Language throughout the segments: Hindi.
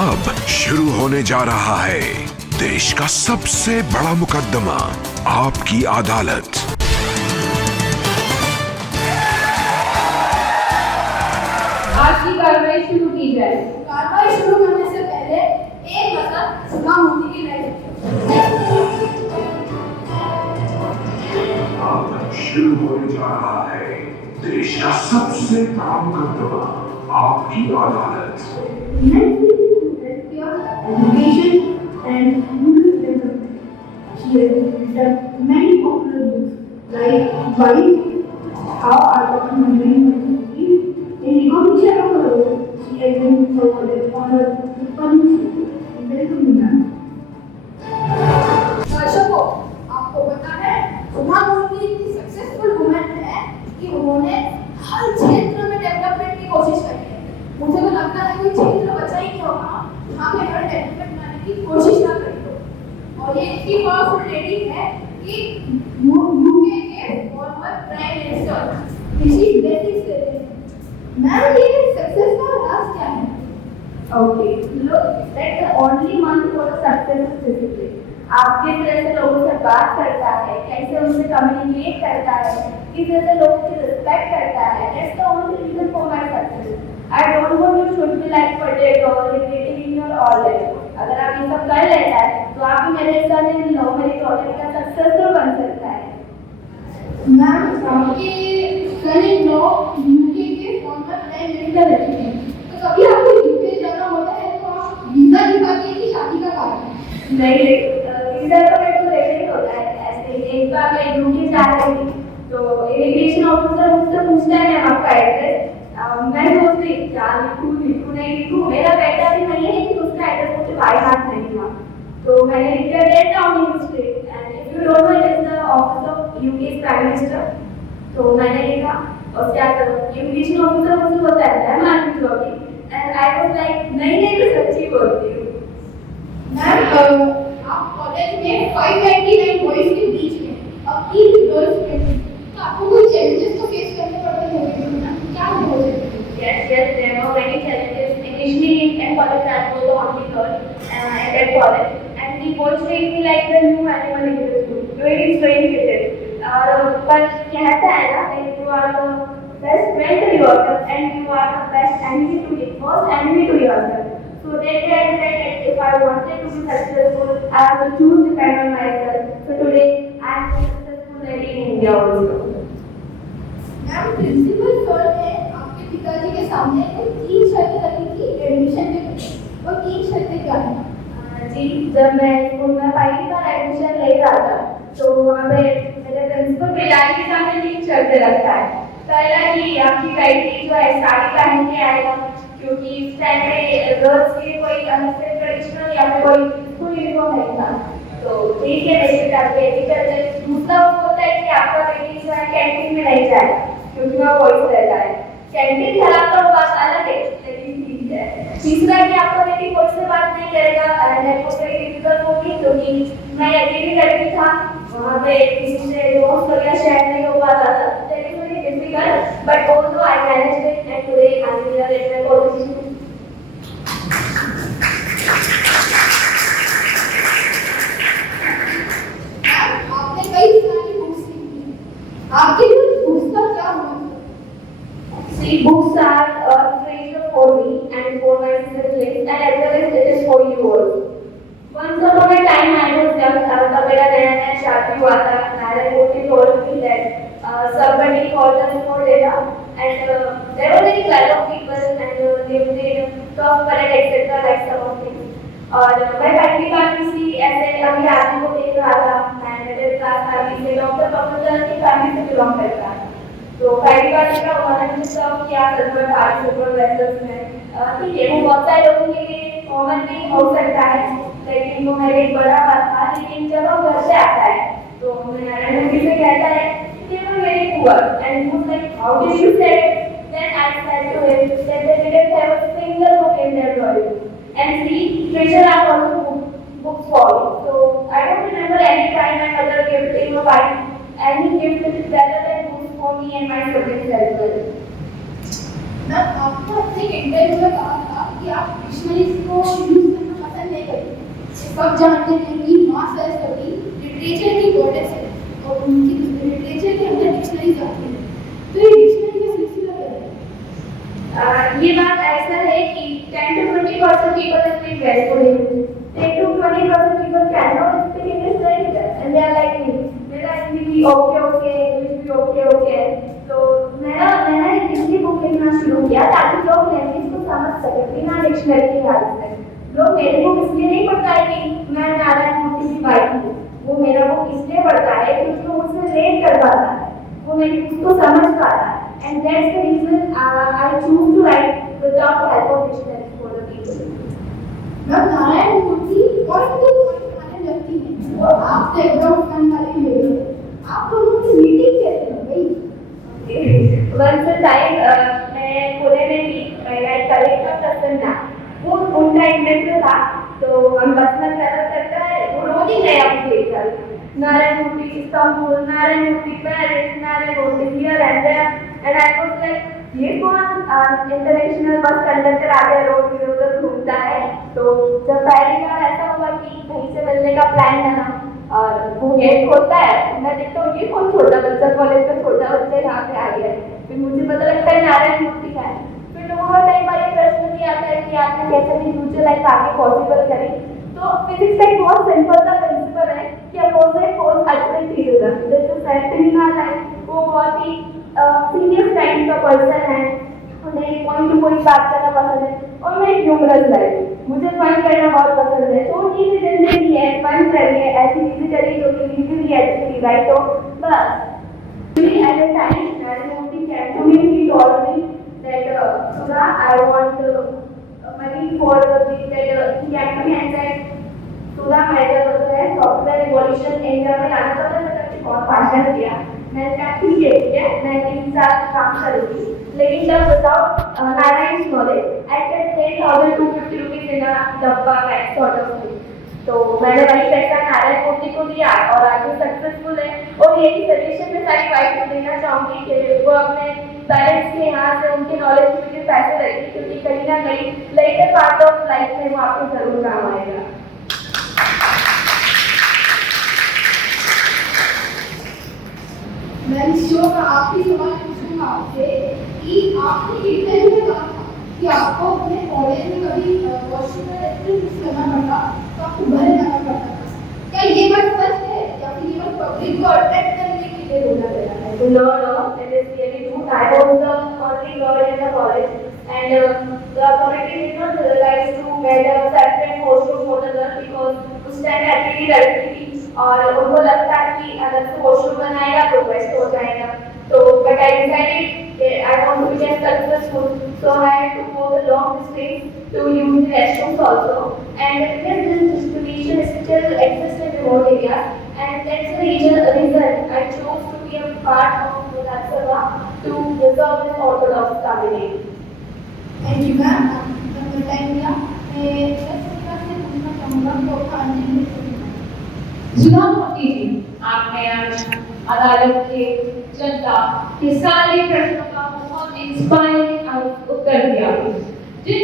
अब शुरू होने जा रहा है देश का सबसे बड़ा मुकदमा, आपकी अदालत। आज की कार्रवाई शुरू की जाए। कार्रवाई शुरू करने से पहले एक मतलब सुना होने की नहीं। अब शुरू होने जा रहा है देश का सबसे बड़ा मुकदमा, आपकी अदालत। Education and rural development. She has written many popular books like Why, How Art of Mandarin Community. In recognition of her role, she has been awarded honor with Padma Shri. Welcome, ma'am. दर्शकों, आपको पता है सुधा मूर्ति इतनी सक्सेसफुल वुमेन है कि उन्होंने हर क्षेत्र में डेवलपमेंट की कोशिश करी है। मुझे तो लगता है कोई क्षेत्र बचा ही नहीं होगा जहाँ पे हर डेवलपमेंट बनाने की कोशिश ना करी हो। और ये इतनी पावरफुल लेडी है कि यूके के फॉर्मर प्राइम मिनिस्टर इसी ब्लेसिंग्स देते हैं। मैम, ये सक्सेस का राज क्या है? Okay, look, that's the only one for the success of discipline. आप किस तरह से लोगों से बात करता है, कैसे उनसे कम्युनिकेट करता है, किस तरह से लोगों की रिस्पेक्ट करता है, that's the only reason for my success. I don't want you should be like potato or irritating in your all life. अगर आप ये सब कर लेता है, तो आप भी मेरे साथ इन लो मेरी टॉपिक का सक्सेसफुल बन सकता है। मैम, आपके सन-इन-लॉ यूके के फॉर्मर प्राइम मिनिस्टर रहते हैं, तो कभी आपको यूके जाना होता है तो आप वीजा दिखाते हैं कि शादी का कार्ड? नहीं, वीजा तो मेरे को लेना ही होता है। ऐसे एक बार मैं यूके जा रही थी, तो इमिग्रेशन ऑफिसर मुझसे पूछता है मैम आपका एड्रेस। मैं सोचती क्या लिखूं नहीं लिखूं, मेरा बेटा भी नहीं है कि उसका एड्रेस मुझे बाय हार्ट नहीं था, तो मैंने लिख दिया that Downing Street and if you don't know it is the office of UK prime minister. तो मैंने लिखा और क्या करूं, इमिग्रेशन ऑफिसर मुझे बोलता है मैम आप लिख लोगी एंड आई वाज लाइक नहीं मैं सच्ची बोलती हूँ। मैम, आप कॉलेज में 599 बॉयज के बीच में अब 3 गर्ल्स थे, तो आपको कोई चैलेंजेस तो फेस करने पड़ते होंगे ना? क्या हो सकते? Yes, there were many challenges. Initially, in college, I was the only girl at that college, and the boys treated me like the new animal in the school. Very strange it is. But क्या है ना, that you are the best friend to yourself, and you are the best enemy to it, worst enemy to yourself. So that day I decided that if I wanted to be successful, I have to choose to depend on myself. So today, I am a successful lady in India also. Ma'am, principal sir ने आपके पिताजी के सामने कोई 3 शर्तें रखी थी एडमिशन के लिए। वो 3 शर्तें क्या हैं? जी, जब मैं स्कूल में पहली बार एडमिशन ले रहा था, तो वहाँ पे मेरे प्रिंसिपल पिताजी के सामने 3 शर्तें रखता है। पहला कि आपकी लड़की जो है साड़ी पहन के आएगा, क्योंकि इस टाइम पे गर्ल्स के कोई अलग से ट्रेडिशनल या फिर कोई स्कूल यूनिफॉर्म नहीं था। तो ठीक है, मेरे पिताजी ये करते। दूसरा वो बोलता है कि आपका बेटी जो है कैंटीन में नहीं जाएगा, क्योंकि वह बॉयज रहता है। कैंटीन खराब तो बात अलग है, लेकिन ठीक है। तीसरा कि आपका बेटी कोई से बात नहीं करेगा, डिफिकल्ट होगी, क्योंकि मैं अकेली लड़की था, वहाँ पे किसी से दोस्त वगैरह शेयर नहीं हो पाता था, लेकिन very difficult, but although I managed it and today I am here at my position. आपने कई सारी बुक्स लिखी, आपके लिए बुक्स का क्या मतलब? See, books are a treasure for me and for my siblings, and as well as it is for you also. Once upon a time, I was young. तब मेरा नया शादी हुआ था. I told me that somebody called us for dinner, and there were very lot of people, and they would talk about it, etc. like some of things. और मैं पहली बार किसी ऐसे अभी आदमी को देख रहा था, मैं मिडिल क्लास फैमिली से, डॉक्टर प्रोफेसर की फैमिली से बिलोंग करता है। तो पहली बार देखा उन्होंने मुझे सर्व किया सलवर थाली सलवर वेसल्स में। ठीक है, वो बहुत सारे लोगों के लिए कॉमन नहीं हो सकता है, लेकिन वो मेरे एक बड़ा बात था। लेकिन जब वो घर से आता है तो मैंने मम्मी से कहता है they were very poor and he was like how did you say it? Then I said to him that they didn't have a single book in their toilet and see treasure are also books for me. So I don't remember any time my mother gave him a bite any gift is better than books for me and my siblings as well. Ma'am, आपने अपने इंटरव्यू में कहा था कि आप डिक्शनरीज को यूज करना पसंद नहीं करते। सब जानते हैं कि माँ सरस्वती लिटरेचर की गॉडेस है और उनकी लिटरेचर के अंदर डिक्शनरीज आती है। तो ये डिक्शनरी का सिलसिला क्या है? ये बात ऐसा है कि 10 to 20% people speak very good English. 10 to 20% people cannot speak English very well, and they are like me. मेरा हिंदी भी ओके, इंग्लिश भी ओके। तो मैंने एक हिंदी बुक लिखना शुरू किया ताकि लोग लैंग्वेज को समझ सके बिना डिक्शनरी की हेल्प से। लोग मेरी बुक इसलिए नहीं पढ़ता है कि मैं नारायण मूर्ति की वाइफ हूँ, वो मेरा बुक इसलिए पढ़ता है क्योंकि वो मुझसे रिलेट कर पाता है, वो मेरी बुक को समझ पाता है। And that's the reason I choose to write without the help of dictionary for the people. Ma'am Narayan Murthy और तो वाले व्यक्ति हैं और आप बैकग्राउंड फन वाले व्यक्ति हैं। आप दोनों की मीटिंग कैसे हो गई? Once a time मैं पुणे में थी, मेरा एक कलीग का प्रसन्न था, वो उनका इंटरव्यू था, तो हम बस में ट्रैवल करते हैं, वो रोज ही नया बुक लेकर Narayan Murthy Istanbul, Narayan Murthy Paris, Narayan Murthy here and there, and I was like ये कौन इंटरनेशनल बस कंडक्टर आ गया रोज इधर उधर घूमता है। तो जब पहली बार ऐसा हुआ कि कहीं से मिलने का प्लान बना और वो गेट खोलता है, मैं देखता हूँ ये कौन छोटा बच्चा, कॉलेज का छोटा बच्चा यहाँ पे आ गया है। फिर मुझे पता लगता है नारायण मूर्ति का है। फिर लोगों का कई बार ये प्रश्न भी आता है कि आपने कैसे अपनी फ्यूचर लाइफ आगे पॉसिबल करी। तो फिजिक्स का एक बहुत सिंपल सा प्रिंसिपल है कि opposite force attract each other. जैसे फ्रेंड इन आवर लाइफ वो बहुत ही सीरियस टाइप का पर्सन है, उन्हें पॉइंट टू पॉइंट बात करना पसंद है और मैं ह्यूमरस लाइफ, मुझे फन करना बहुत पसंद है। छोटी सी जिंदगी है, फन करिए, ऐसी चीजें करिए जो कि इजीली अच्छी राइट हो बस। At a time, Narayana Murthy came to me, he told me that Sudha, I want money for that he came to me and said, Sudha, मेरे जो है सॉफ्टवेयर रिवॉल्यूशन इंडिया में लाना चाहता है, मैंने बहुत भाषण दिया। मैंने कहा ठीक है, मैं 3 साल काम करूँगी, लेकिन जब without Narayan knowledge I can 10,250 rupees in a डब्बा बैग सॉर्ट ऑफ थिंग। तो मैंने वही पैसा नारायण मूर्ति को दिया और आज वो सक्सेसफुल है। और यही सजेशन मैं सारी वाइफ को देना चाहूँगी कि वो अपने पेरेंट्स के यहाँ से उनके नॉलेज के लिए पैसे रखें, क्योंकि कहीं ना कहीं लेटर पार्ट ऑफ लाइफ में वो आपको जरूर काम आएगा। मैं इस शो का आखिरी सवाल पूछूंगा आपसे कि आपने इंटरव्यू में कहा था कि आपको अपने कॉलेज में कभी वॉशरूम में मिस करना पड़ता तो आपको बाहर जाना पड़ता था। क्या ये बात सच है या फिर ये बात पब्लिक को अट्रैक्ट करने के लिए बोला गया है? No, it is really true. I was the only girl in the college, and the committee did not realize to get a separate washroom for the girl because उस टाइम एक्टिविटी लड़की थी और उनको लगता है कि अगर से वॉशरूम बनाएगा तो वेस्ट हो जाएगा। तो but I decided I want to become successful, so I had to go the long distance to use the restrooms also. And this distribution still exists in remote areas, and that's the reason I chose to be a part of the Lok Sabha to resolve this orthodox cabinet. Thank you ma'am, आपने टाइम दिया। मैं दर्शकों से पूछना चाहूँगा कि आपका अंतिम सुधा मूर्ति जी, आपने आज अदालत के जनता के सारे प्रश्नों का बहुत इंस्पायरिंग उत्तर दिया। जिन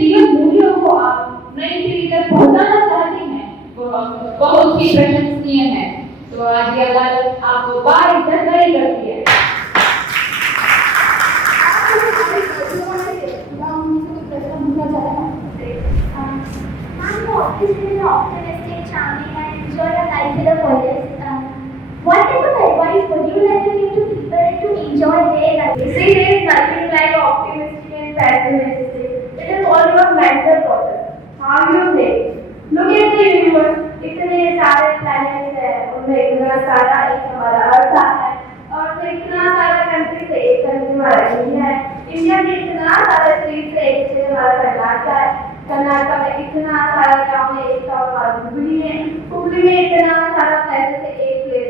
जीवन मूल्यों को आप नई पीढ़ी तक पहुंचाना चाहते हैं वो बहुत ही प्रशंसनीय है। तो आज ये अदालत आपको बाइज्जत बरी करती है। Charming and enjoy your life to the fullest. What type of advice would you like to give to people to enjoy their life? See, there is nothing like optimistic and pessimistic. It is all your mental process. How you think? Look at the universe. इतने सारे planets हैं, उनमें इतना सारा एक हमारा अर्थ है, और फिर इतना सारा कंट्री से एक कंट्री हमारा इंडिया है, इंडिया में इतना सारा स्टेट से एक स्टेट हमारा कर्नाटक है, कर्नाटक में इतना सारा गाँव है, एक गाँव हमारा हुबली है, हुबली में इतना सारा प्लेस से एक प्लेस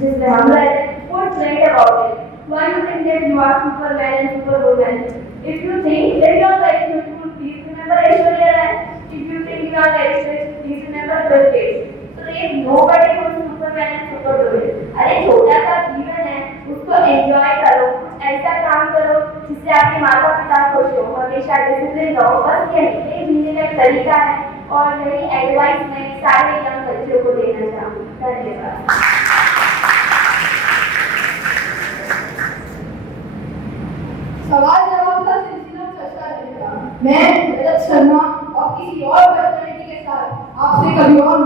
जिसमें हम रहते हैं। What's great about it? Why you think that you are Superman and Superwoman? If you think that you are very beautiful, please remember Aishwarya Rai. If you think you are very rich, please remember Bill Gates. So there is nobody who is Superman and Superwoman. अरे छोटा सा जीवन है, उसको एंजॉय करो, ऐसा काम करो जिससे आपके माता पिता खुश हो, हमेशा डिसिप्लिन रहो, बस यही जीने का एक तरीका है और यही एडवाइस मैं सारे यंग बच्चों को देना चाहूँगी। धन्यवाद। सवाल जवाब का सिलसिला चलता रहेगा। मैं रजत शर्मा और किसी और पर्सनालिटी के साथ आपसे कभी और